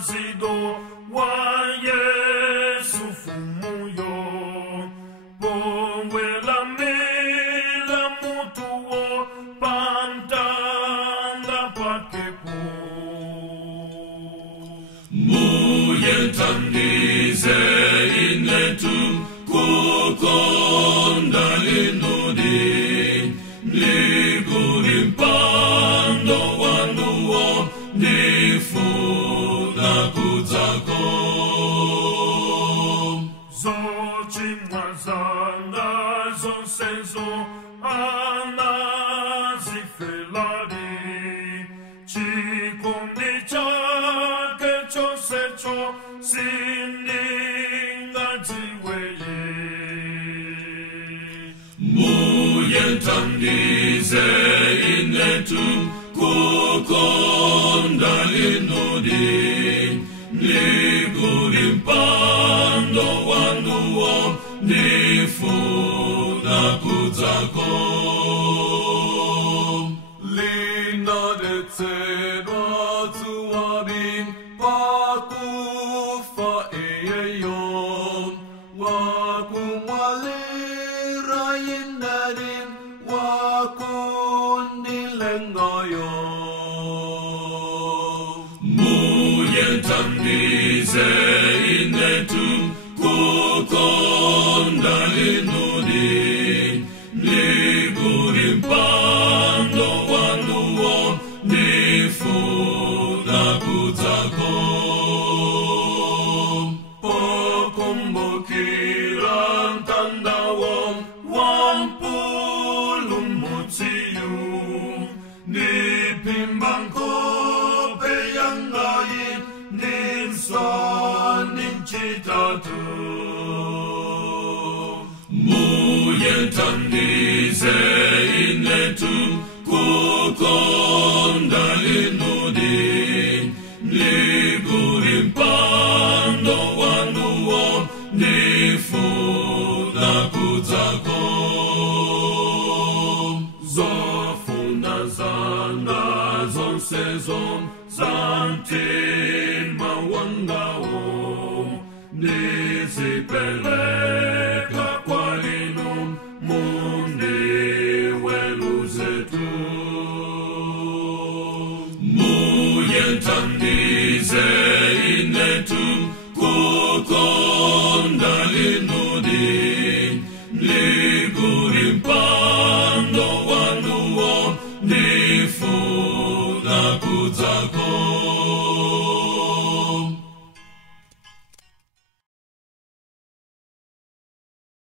mazido wa Yesu fumuyo Bongwela mila mutuo pantanda pakepo Muyentandize inetu kukonda linudi Nigurimpando wanuo nifuna kuzako Zochimwazanga zonsezo anazifelari Chikundi chake chosecho sininga jiweye Muyentandize inetu kukonda linudi Nigurimpando wanuo nifuna kuzako Lina de tsedwa tuabin pakufa eyo wakumwalira yindarin wakundilengayo Muyentandize inetu kukonda linudi Nigurimpando wanuo nifuna kuzako Pokumbukira ntandawo wampulumutiyu Nipimbankope yangayi ninsoni chitatu Muyentandize inetu kukonda linudi Nigurimpando wanuo nifuna kuzako Zofuna zanga zonsezo zantima wangao Nizipeleka kwa linu mundi weluzetu Muyentandize inetu kukonda linudi Nigurimpando